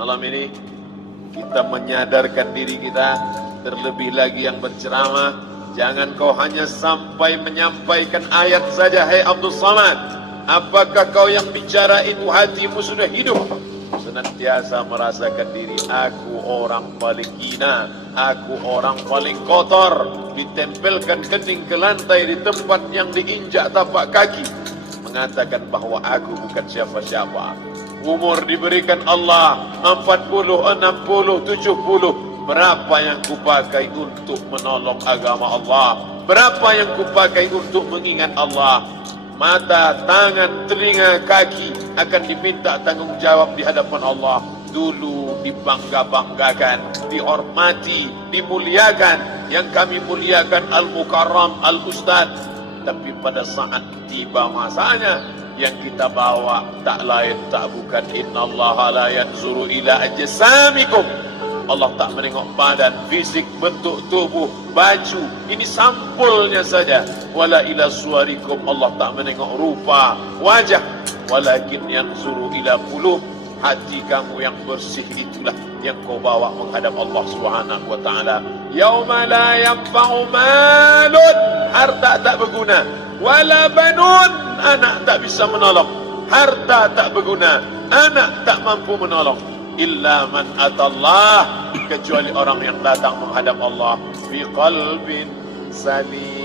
Malam ini kita menyadarkan diri kita, terlebih lagi yang berceramah, jangan kau hanya sampai menyampaikan ayat saja. Hai Abdul Samad, apakah kau yang bicara itu hatimu sudah hidup? Senantiasa merasakan diri, aku orang paling hina, aku orang paling kotor, ditempelkan kening ke lantai di tempat yang diinjak tapak kaki, mengatakan bahwa aku bukan siapa-siapa. Umur diberikan Allah 40, 60, 70. Berapa yang kupakai untuk menolong agama Allah? Berapa yang kupakai untuk mengingat Allah? Mata, tangan, telinga, kaki akan diminta tanggung jawab di hadapan Allah. Dulu dibangga-banggakan, dihormati, dimuliakan. Yang kami muliakan Al-Mukarram, Al-Ustaz. Tapi pada saat tiba masanya, yang kita bawa tak lain tak bukan innallaha la yanzuru ila ajsamikum. Allah tak menengok badan, fisik, bentuk tubuh, baju. Ini sampulnya saja. Wala ila suwarikum, Allah tak menengok rupa, wajah. Walakin yanzuru ila qulub. Hati kamu yang bersih itulah yang kau bawa menghadap Allah Subhanahu wa taala. Yauma la yanfa'u malun, harta tak berguna, wala banun, anak tak bisa menolong. Harta tak berguna, anak tak mampu menolong. Illa man atallah, kecuali orang yang datang menghadap Allah biqalbin salim,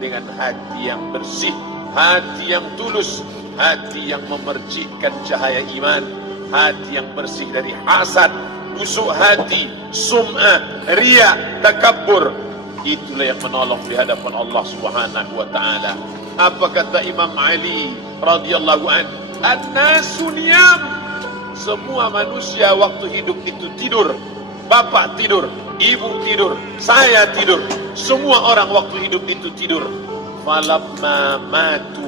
dengan hati yang bersih, hati yang tulus, hati yang memercikkan cahaya iman, hati yang bersih dari hasad, busuk hati, sum'ah, riya, takabbur. Itulah yang menolong di hadapan Allah Subhanahu wa taala. Apa kata Imam Ali radhiyallahu an? An-nasu niyam. Semua manusia waktu hidup itu tidur. Bapak tidur, ibu tidur, saya tidur. Semua orang waktu hidup itu tidur. Falamma matu,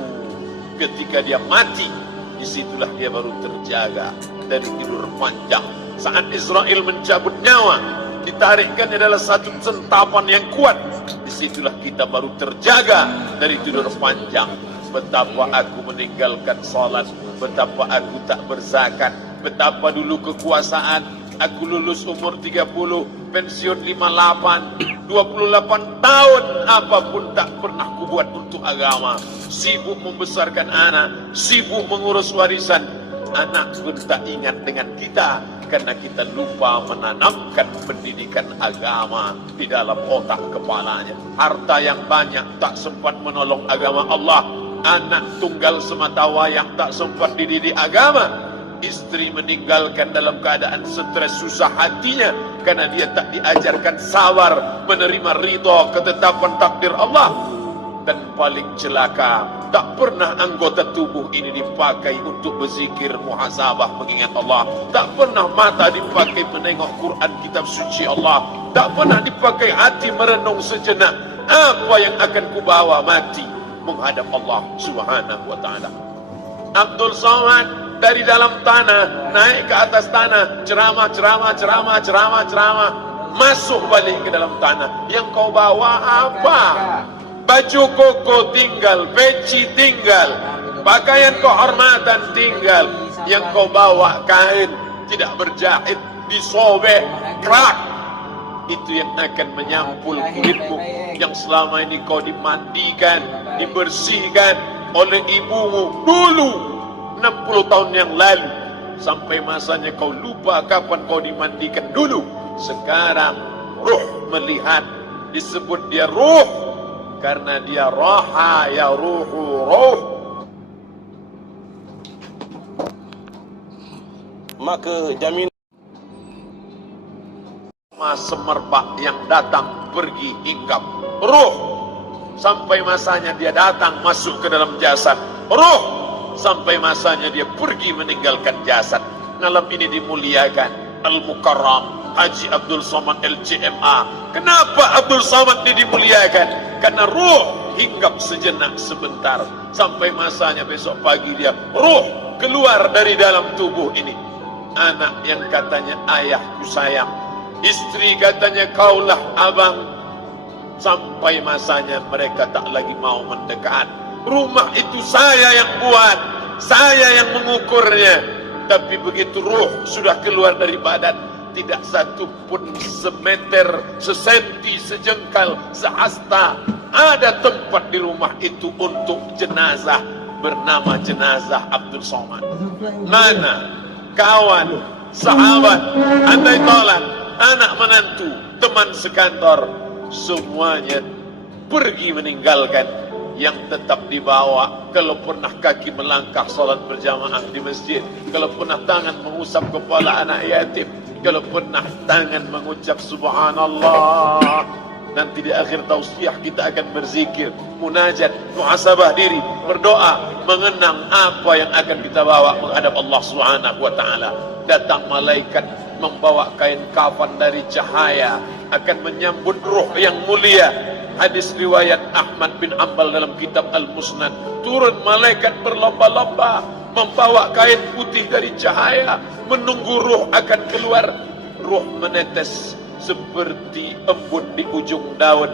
ketika dia mati, disitulah dia baru terjaga dari tidur panjang. Saat Israel mencabut nyawa, ditarikkan adalah satu sentapan yang kuat. Disitulah kita baru terjaga dari tidur panjang. Betapa aku meninggalkan salat, betapa aku tak berzakat, betapa dulu kekuasaan. Aku lulus umur 30, pensiun 58, 28 tahun, apapun tak pernah kubuat untuk agama. Sibuk membesarkan anak, sibuk mengurus warisan. Anak pun tak ingat dengan kita, karena kita lupa menanamkan pendidikan agama di dalam otak kepalanya. Harta yang banyak tak sempat menolong agama Allah. Anak tunggal semata wayang tak sempat dididik agama. Istri meninggalkan dalam keadaan stres, susah hatinya karena dia tak diajarkan sabar, menerima ridha ketetapan takdir Allah. Dan paling celaka, tak pernah anggota tubuh ini dipakai untuk berzikir, muhasabah, mengingat Allah. Tak pernah mata dipakai menengok Quran, kitab suci Allah. Tak pernah dipakai hati merenung sejenak, apa yang akan kubawa mati menghadap Allah Subhanahu wa taala. Abdul Samad dari dalam tanah naik ke atas tanah, ceramah, masuk balik ke dalam tanah. Yang kau bawa apa? Baju koko tinggal, peci tinggal, pakaian kehormatan tinggal. Yang kau bawa kain tidak berjahit, disobek, kerak. Itu yang akan menyampul kulitmu, yang selama ini kau dimandikan, dibersihkan oleh ibumu dulu 60 tahun yang lalu. Sampai masanya kau lupa kapan kau dimandikan dulu. Sekarang ruh melihat, disebut dia ruh karena dia raha ya ruhu ruh. Maka jaminan semerbak yang datang pergi hinggap ruh, sampai masanya dia datang masuk ke dalam jasad ruh, sampai masanya dia pergi meninggalkan jasad. Malam ini dimuliakan Al-Mukarram Haji Abdul Samad LCMA. Kenapa Abdul Samad ini dimuliakan? Karena ruh hinggap sejenak sebentar, sampai masanya besok pagi dia ruh keluar dari dalam tubuh ini. Anak yang katanya ayahku sayang, istri katanya kaulah abang, sampai masanya mereka tak lagi mau mendekat. Rumah itu saya yang buat, saya yang mengukurnya. Tapi begitu ruh sudah keluar dari badan, tidak satu pun semeter, sesenti, sejengkal, sehasta ada tempat di rumah itu untuk jenazah bernama jenazah Abdul Somad. Mana kawan, sahabat, andai tolak, anak menantu, teman sekantor, semuanya pergi meninggalkan. Yang tetap dibawa, kalau pernah kaki melangkah salat berjamaah di masjid, kalau pernah tangan mengusap kepala anak yatim, kalau pernah tangan mengucap subhanallah. Nanti di akhir tausiah kita akan berzikir, munajat, muhasabah diri, berdoa, mengenang apa yang akan kita bawa menghadap Allah Subhanahu wa taala. Datang malaikat membawa kain kafan dari cahaya, akan menyambut ruh yang mulia. Hadis riwayat Ahmad bin Ambal dalam kitab Al-Musnad, turun malaikat berlomba-lomba membawa kain putih dari cahaya, menunggu ruh akan keluar. Ruh menetes seperti embun di ujung daun.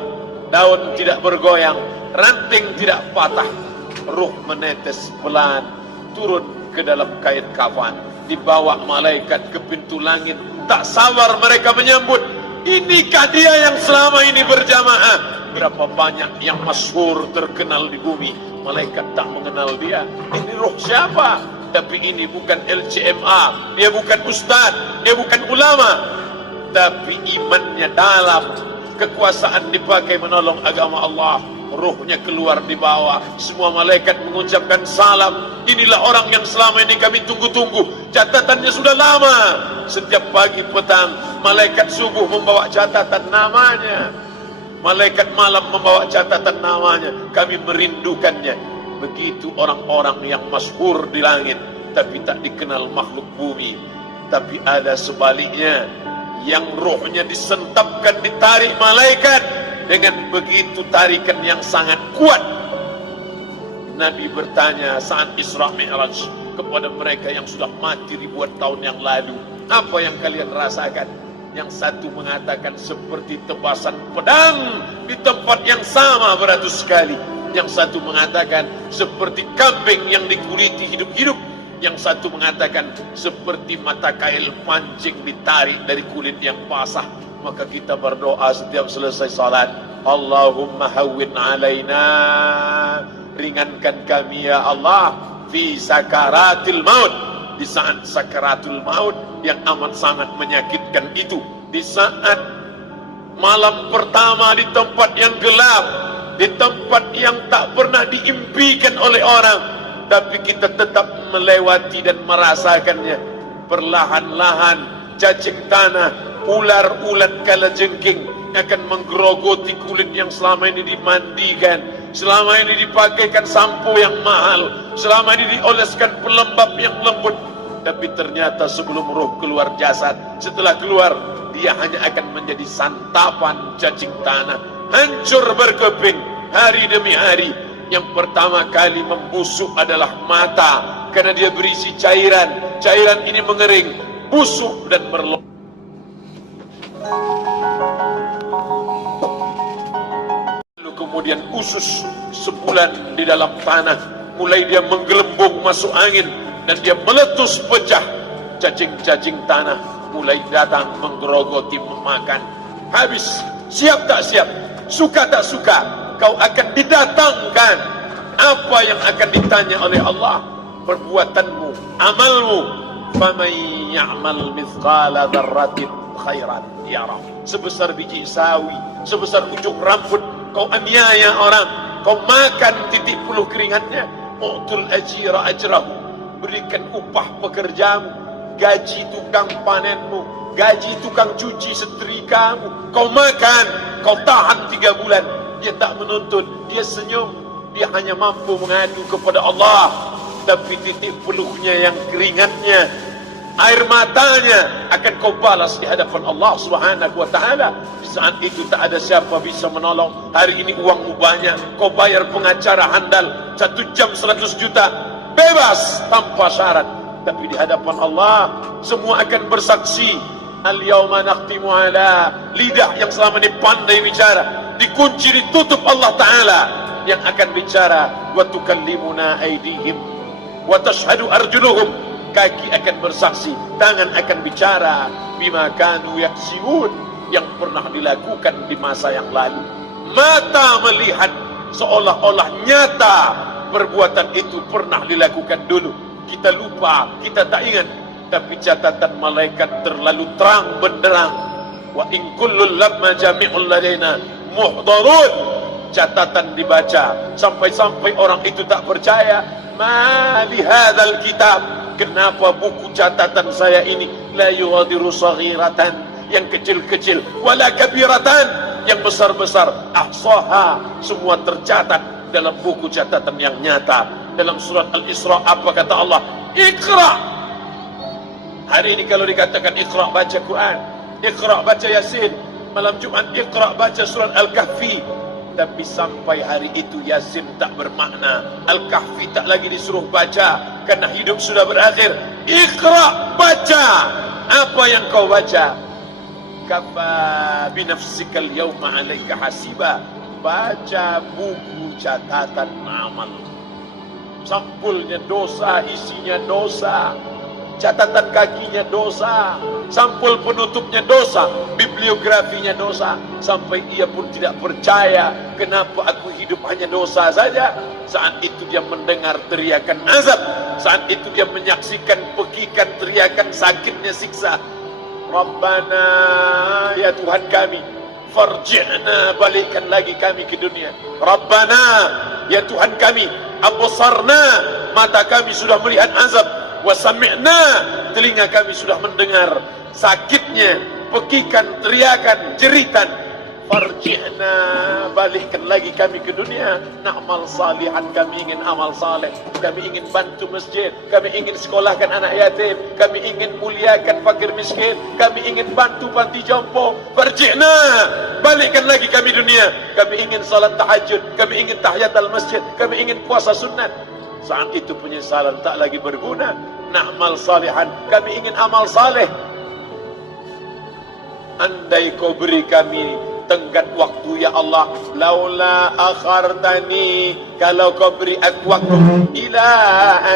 Daun tidak bergoyang, ranting tidak patah. Ruh menetes pelan turun ke dalam kain kafan, dibawa malaikat ke pintu langit. Tak sabar mereka menyambut. Inikah dia yang selama ini berjamaah? Berapa banyak yang masyhur terkenal di bumi, malaikat tak mengenal dia. Ini roh siapa? Tapi ini bukan LCMA, dia bukan ustaz, dia bukan ulama, tapi imannya dalam, kekuasaan dipakai menolong agama Allah. Rohnya keluar di bawah, semua malaikat mengucapkan salam. Inilah orang yang selama ini kami tunggu-tunggu, catatannya sudah lama. Setiap pagi petang malaikat subuh membawa catatan namanya, malaikat malam membawa catatan namanya. Kami merindukannya. Begitu orang-orang yang masyhur di langit tapi tak dikenal makhluk bumi. Tapi ada sebaliknya, yang rohnya disentapkan, ditarik malaikat dengan begitu tarikan yang sangat kuat. Nabi bertanya saat Isra Mi'raj kepada mereka yang sudah mati ribuan tahun yang lalu, apa yang kalian rasakan? Yang satu mengatakan seperti tebasan pedang di tempat yang sama beratus kali. Yang satu mengatakan seperti kambing yang dikuliti hidup-hidup. Yang satu mengatakan seperti mata kail pancing ditarik dari kulit yang basah. Maka kita berdoa setiap selesai salat, Allahumma hawwin alaina, ringankan kami ya Allah, fi sakaratil maut, di saat sakaratul maut yang amat sangat menyakitkan itu, di saat malam pertama di tempat yang gelap, di tempat yang tak pernah diimpikan oleh orang, tapi kita tetap melewati dan merasakannya. Perlahan-lahan cacing tanah, ular-ulat kalajengking akan menggerogoti kulit yang selama ini dimandikan, selama ini dipakaikan sampo yang mahal, selama ini dioleskan pelembab yang lembut. Tapi ternyata sebelum roh keluar jasad, setelah keluar, dia hanya akan menjadi santapan cacing tanah, hancur berkeping hari demi hari. Yang pertama kali membusuk adalah mata, karena dia berisi cairan. Cairan ini mengering, busuk dan merlot. Lalu kemudian usus sebulan di dalam tanah, mulai dia menggelembung masuk angin dan dia meletus pecah. Cacing-cacing tanah mulai datang menggerogoti, memakan. Habis, siap tak siap, suka tak suka, kau akan didatangkan. Apa yang akan ditanya oleh Allah? Perbuatanmu, amalmu. Faman ya'mal mithqala dzarratin khairan yarah. Sebesar biji sawi, sebesar ujung rambut, kau aniaya orang, kau makan titik puluh keringatnya. U'tul ajira ajrahu, berikan upah pekerjamu, gaji tukang panenmu, gaji tukang cuci setrikamu. Kau makan, kau tahan 3 bulan, dia tak menuntut, dia senyum, dia hanya mampu mengadu kepada Allah. Tapi titik peluhnya yang keringatnya, air matanya akan kau balas di hadapan Allah Subhanahu wa taala. Di saat itu tak ada siapa bisa menolong. Hari ini uangmu banyak, kau bayar pengacara handal 1 jam 100 juta, bebas tanpa syarat. Tapi di hadapan Allah semua akan bersaksi. Al-yawma nakhtimu ala, lidah yang selama ini pandai bicara dikunci, ditutup Allah Ta'ala yang akan bicara. Wa tukallimuna aydihim wa tashhadu arjuluhum kaki akan bersaksi, tangan akan bicara bima kanu yaksibun, yang pernah dilakukan di masa yang lalu. Mata melihat seolah-olah nyata perbuatan itu pernah dilakukan dulu. Kita lupa, kita tak ingat, tapi catatan malaikat terlalu terang benderang. Wa in kullun lamma jami'ul ladaina muhdarun. Catatan dibaca sampai-sampai orang itu tak percaya. Ma li hadzal kitab, kenapa buku catatan saya ini la yughadiru saghiratan, yang kecil-kecil, wala kabiratan, yang besar-besar, ahsaha, semua tercatat dalam buku catatan yang nyata. Dalam surat Al-Isra apa kata Allah? Iqra. Hari ini kalau dikatakan Iqra baca Quran, Iqra baca Yasin, malam Jumat Iqra baca surat Al-Kahfi, tapi sampai hari itu Yasin tak bermakna, Al-Kahfi tak lagi disuruh baca karena hidup sudah berakhir. Iqra, baca. Apa yang kau baca? Kafa binafsikal yawma alaika hasiba. Baca buku catatan amal. Sampulnya dosa, isinya dosa. Catatan kakinya dosa, sampul penutupnya dosa, bibliografinya dosa. Sampai ia pun tidak percaya, kenapa aku hidup hanya dosa saja. Saat itu dia mendengar teriakan azab, saat itu dia menyaksikan pekikan teriakan sakitnya siksa. Rabbana, ya Tuhan kami, farji'na, balikkan lagi kami ke dunia. Rabbana, ya Tuhan kami, absarna, mata kami sudah melihat azab, wa sami'na, telinga kami sudah mendengar sakitnya pekikan teriakan jeritan. Farji'na, balikkan lagi kami ke dunia. Na'mal salihan, kami ingin amal saleh, kami ingin bantu masjid, kami ingin sekolahkan anak yatim, kami ingin muliakan fakir miskin, kami ingin bantu panti jompo. Farji'na, balikkan lagi kami dunia. Kami ingin salat tahajud, kami ingin tahiyatul masjid, kami ingin puasa sunat. Saat itu penyesalan tak lagi berguna. Na'mal salihan, kami ingin amal saleh. Andai kau beri kami tenggat waktu ya Allah, laula akhartani, kalau kau beri aku waktu, ila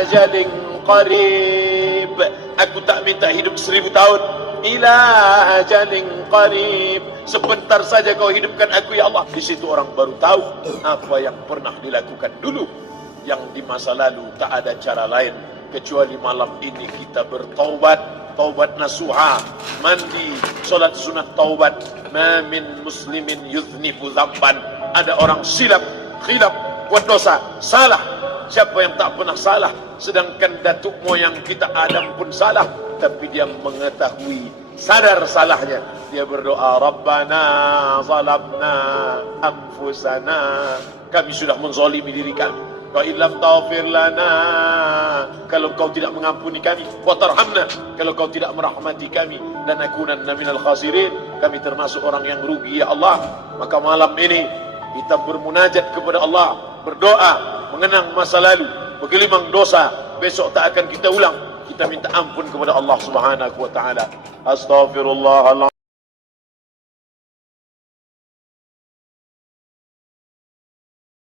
ajalin qarib, aku tak minta hidup 1000 tahun, ila ajalin qarib, sebentar saja kau hidupkan aku ya Allah. Di situ orang baru tahu apa yang pernah dilakukan dulu, yang di masa lalu tak ada cara lain kecuali malam ini kita bertaubat. Taubat nasuha, mandi, solat sunat taubat. Ma min muslimin yuznibu dzamban, ada orang silap, khilaf, buat dosa, salah. Siapa yang tak pernah salah? Sedangkan datuk moyang kita Adam pun salah, tapi dia mengetahui, sadar salahnya. Dia berdoa, Rabbana zalamna anfusana, kami sudah menzalimi diri kami. Wa illam taghfir lana, kalau kau tidak mengampuni kami, wa tarhamna, kalau kau tidak merahmati kami, lanakunanna minal khasirin, kami termasuk orang yang rugi ya Allah. Maka malam ini kita bermunajat kepada Allah, berdoa, mengenang masa lalu, bergelimang dosa, besok tak akan kita ulang. Kita minta ampun kepada Allah Subhanahu wa taala. Astaghfirullah.